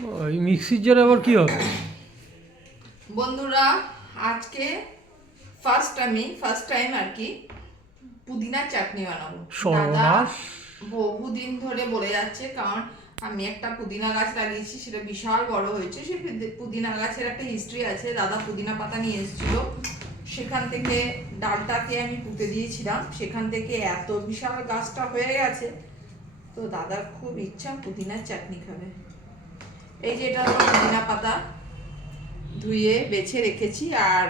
ওই মিক্সির জারে আবার কি হবে? বন্ধুরা আজকে ফার্স্ট আমি ফার্স্ট টাইম আর কি পুদিনার চাটনি বানাবো। দাদা। বহুদিন ধরে বলে যাচ্ছে কারণ আমি একটা পুদিনা গাছ লাগিয়েছি সেটা বিশাল বড় হয়েছে সে পুদিনা গাছের একটা হিস্ট্রি আছে। দাদা পুদিনা পাতা নিয়ে এসেছিল। সেখান থেকে ডালটাকে আমি পুঁতে দিয়েছিলাম। সেখান থেকে এত বিশাল গাছটা হয়ে গেছে। তো দাদার খুব ইচ্ছা পুদিনার চাটনি খাবে। এই যে এটা হলো পুদিনা পাতা। ধুয়ে বেছে রেখেছি, আর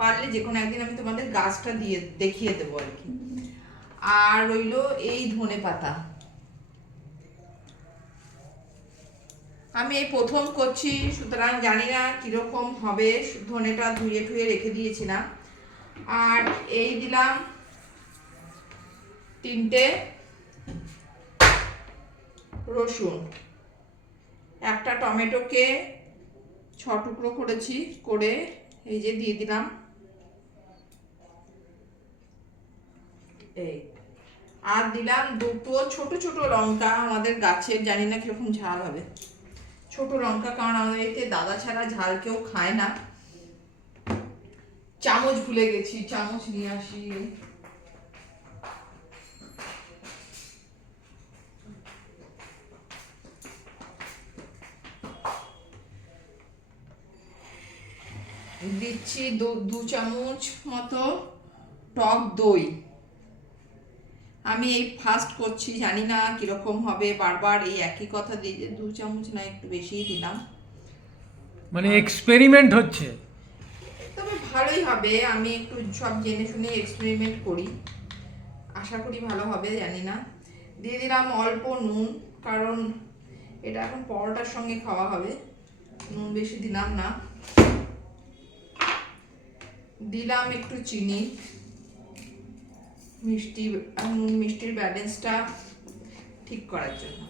পারলে যে কোনো একদিন আমি তোমাদের গাছটা দিয়ে দেখিয়ে দেবো আর কি। আর রইল এই ধনে পাতা। আমি এই প্রথম করছি, সুতরাং জানি না কীরকম হবে, ধনেটা ধুয়ে টুয়ে রেখে দিয়েছিলাম আর এই দিলাম তিনটে রসুন। একটা টমেটোকে ছ টুকরো করেছি করে এই যে দিয়ে দিলাম। এই। আর দিলাম দুটো ছোট ছোট লঙ্কা আমাদের গাছের জানি না কীরকম ঝাল হবে। ছোট লঙ্কা কারণ আমাদের এতে দাদা ছাড়া ঝাল কেউ খায় না। চামচ ভুলে গেছি চামচ নিয়ে আসি। দিচ্ছি দু দু চামচ মতো টক দই। আমি এই ফার্স্ট করছি জানি না কীরকম হবে বারবার এই একই কথা দিয়ে যে দু চামচ না একটু বেশিই দিলাম। মানে এক্সপেরিমেন্ট হচ্ছে। তবে ভালোই হবে আমি একটু সব জেনে শুনে এক্সপেরিমেন্ট করি। আশা করি ভালো হবে জানি না। দিয়ে দিলাম অল্প নুন কারণ এটা এখন পরোটার সঙ্গে খাওয়া হবে। নুন বেশি দিলাম না। দিলাম একটু চিনি, মিষ্টি নুন মিষ্টির ব্যালেন্সটা ঠিক করার জন্য।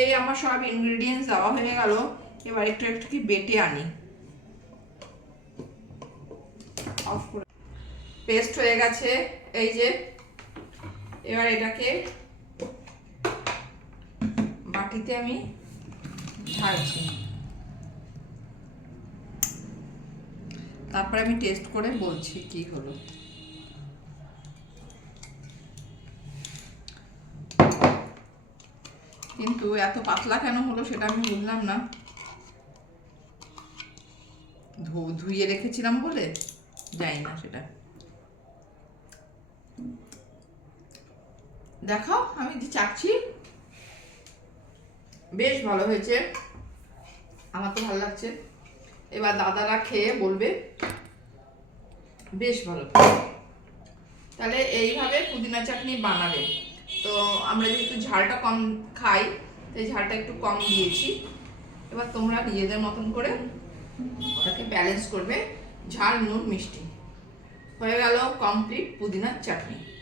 এই আমার সব ইনগ্রেডিয়েন্টস দেওয়া হয়ে গেল, এবার একটু একটু কি বেটে আনি। অফ করে পেস্ট হয়ে গেছে, এই যে, এবার এটাকে বাটিতে আমি ঢালছি। তারপরে আমি টেস্ট করে বলছি কি হলো। কিন্তু এত পাতলা কেন হলো সেটা আমি বুঝলাম না। ধুয়ে রেখেছিলাম বলে? যাই না সেটা। দেখাও আমি যে চাচ্ছি বেশ ভালো হয়েছে। আমার তো ভালো লাগছে। এবার দাদারা খেয়ে বলবে, বেশ ভালো। তাহলে এইভাবে পুদিনা চাটনি বানাবে। তো আমরা যেহেতু ঝালটা কম খাই, তাই ঝালটা একটু কম দিয়েছি। এবার তোমরা নিজেদের মতন করে ওটাকে ব্যালেন্স করবে। ঝাল, নুন, মিষ্টি। হয়ে গেল কমপ্লিট পুদিনার চাটনি।